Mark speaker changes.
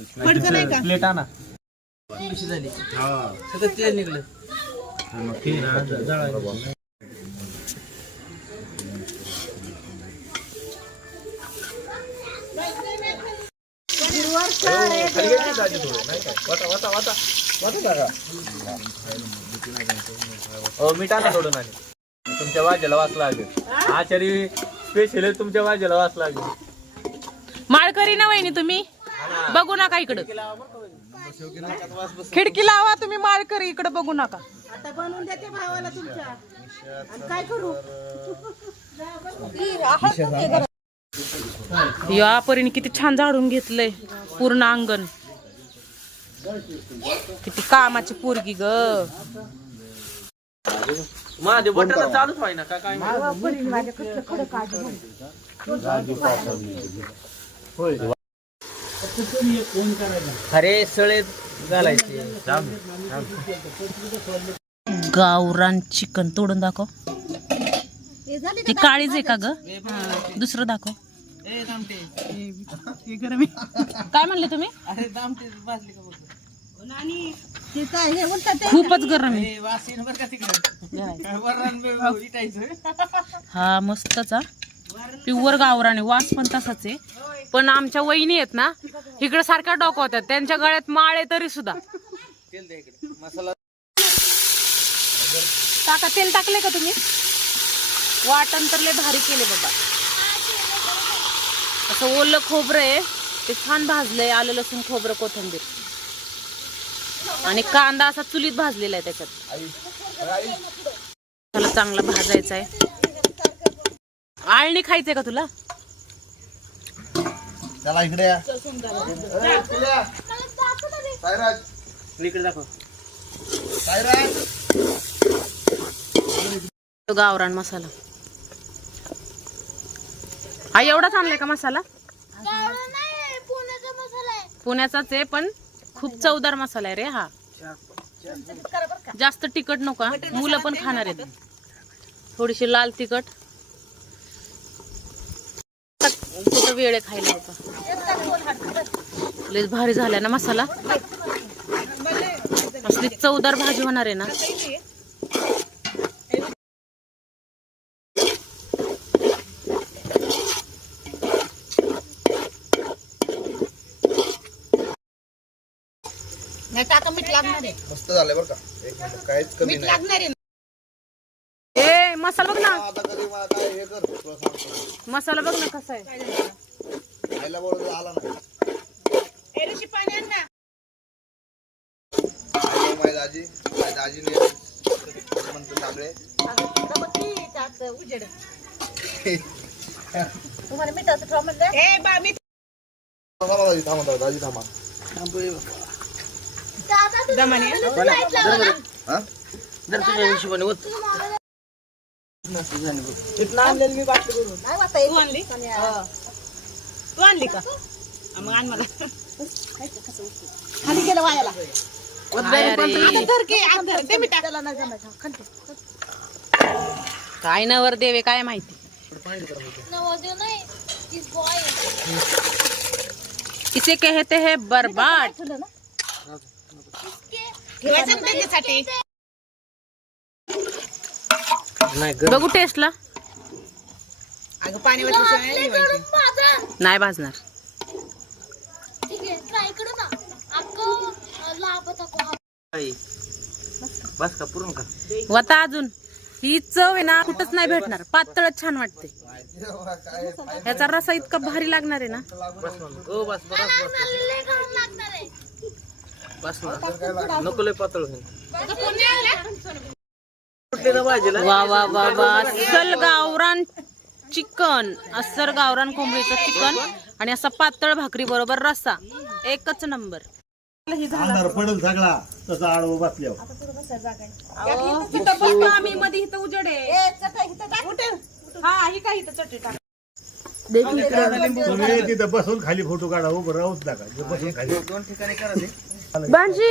Speaker 1: पडकं नाही का?
Speaker 2: प्लेट आणा.
Speaker 3: कशी झाली. सगळं तेल निघलं.
Speaker 2: हो मीठ आणा सोडून आणि तुमच्या वाजेला वास लागेल. आचारी स्पेशल तुमच्या वाजेला वास लागेल.
Speaker 1: माळकरी ना वहिनी तुम्ही? नका इकडं. खिडकी लावा तुम्ही माळकरी इकडे बघू नका.
Speaker 4: आता बनवून देते भावाला तुमच्या. आणि काय करू?
Speaker 1: या परीने किती छान झाडून घेतलंय पूर्ण अंगण. किती कामाची पोरगी ग.
Speaker 2: माझे बटन चालूच व्हाय ना का? काय अरे सळे घालायचे.
Speaker 1: गावरान चिकन. तोडून दाखव. ती काळीच आहे का ग? दुसरं दाखव. काय म्हणले तुम्ही?
Speaker 3: अरे दामटे भाजली का बघ?
Speaker 4: ते काय हे
Speaker 1: खूपच गरम आहे.
Speaker 3: ए वासीन बरं का तिकडे? वरण विटायचं.
Speaker 1: हा मस्तच हा. प्युअर गावरान वास पण तसाच आहे. पण आमच्या वहिनी आहेत ना इकडे सारख्या डोकवतात त्यांच्या गळ्यात माळ आहे तरी सुद्धा.
Speaker 3: मसाला
Speaker 1: टाका तेल टाकले का तुम्ही? वाटण तर लय भारी केले बाबा. असं ओलं खोबरं आहे ते छान भाजलंय आलं लसूण खोबरं कोथिंबीर. आणि कांदा असा चुलीत भाजलेला आहे त्याच्यात. त्याला चांगला भाजायचा आहे. आळणी खायचंय का तुला?
Speaker 5: चला इकडे या. सायराज
Speaker 3: इकडे दाखव.
Speaker 5: सायराज
Speaker 1: तो गावरान मसाला. हा एवढाच आणलाय का मसाला? पुण्याचाच आहे पण खूप चवदार मसाला आहे रे हा. जास्त तिखट नको. हा. मुलं पण खाणार आहेत. थोडीशी लाल तिखट. कुठं वेळ आहे खायला होता लयच भारी झालाय ना मसाला. असली चवदार भाजी होणार आहे ना.
Speaker 4: मीठ लागणार आहे.
Speaker 5: मस्त झालंय बरं का. एक नंबर काहीच कमी
Speaker 4: मीठ
Speaker 5: नाही.
Speaker 4: लागणार आहे
Speaker 1: ए मसाला बघ ना.
Speaker 5: आता कधी मला काय हे कर तुला सांगतो.
Speaker 1: मसाला बघ ना कसा आहे.
Speaker 5: खायला आला नाही.
Speaker 4: ए, ऋषी पाणी आण ना.
Speaker 5: आई माझी दाजी माझ्या दाजीने म्हणतो सागळे
Speaker 4: तुम्हाला मिठाचं ठेवा म्हणलं? ए बा मीठ
Speaker 5: थांबा दाजी थांबा दाजी थांबा.
Speaker 4: दमाने.
Speaker 5: हा?
Speaker 3: जर तुझ्या हिशोबाने होत
Speaker 4: तू आणली? तू आणली का? हा, मग आण मला. खाली गेलं वायाला.
Speaker 1: काय रे?
Speaker 4: धर की, आण धर. दे मीठ टाक.
Speaker 1: काय नवर देवे काय माहिती? इसे कहते हैं बर्बाद.
Speaker 4: ठेवायचं ना त्याच्यासाठी?
Speaker 3: नाही
Speaker 1: बघू टेस्टला.
Speaker 4: अगं पाणी वाटलं
Speaker 1: नाही भाजणार.
Speaker 3: बस का पुरून का?
Speaker 1: वता अजून. ही चव आहे ना कुठंच नाही भेटणार. पातळच छान वाटते. याचा रसा इतका भारी लागणार आहे ना.
Speaker 3: बस ओ बस बस बस. बस ना नको लय पातळ होईल. ना
Speaker 1: वा वा वा वा. अस्सल गावरान चिकन. अस्सल गावरान कोंबडीचं चिकन आणि असा पातळ भाकरी बरोबर रस्सा. एकच नंबर.
Speaker 6: अंधार पडेल सगळा. तसा आडवं बसल्यावर.
Speaker 1: इथं बसतो आम्ही मध्ये इथं उजड आहे. हा ही काय इथं चटई टाक.
Speaker 6: तुम्ही तिथं बसून खाली फोटो काढा. उभं राहूच नका बसून खाली.
Speaker 3: दोन ठिकाणी करा ते.
Speaker 1: बांजी